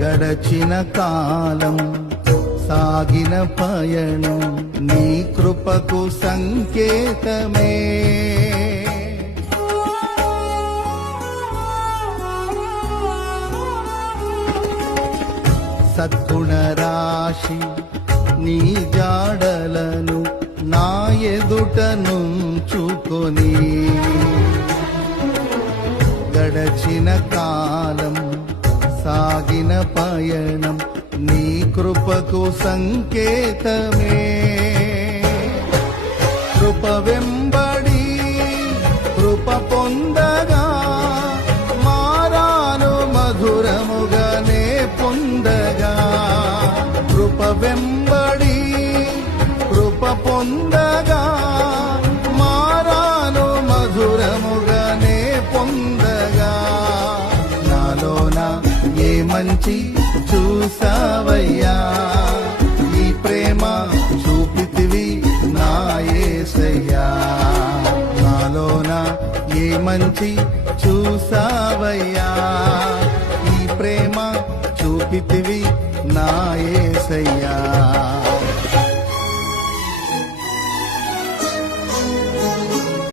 గడచిన కాలం సాగిన పయనం నీ కృపకు సంకేతమే. సద్గుణ రాశి నీ జాడలను నా ఎదుట నుంచుకొని గడచిన కాలం సాగిన పయనం నీ కృపకు సంకేతమే. కృప వెంబడి కృప పొందగా మారాను మధురముగానే పొందగా. కృప వెంబడి కృప పొందగా మారాను మధురముగానే పొందగా. నాలోన ఏ మంచి చూసావయ్యా, ఈ ప్రేమ చూపితివి నా యేసయ్యా. నాలోన ఏ మంచి చూసావయ్యా, ఈ ప్రేమ చూపితివి నా యేసయ్యా.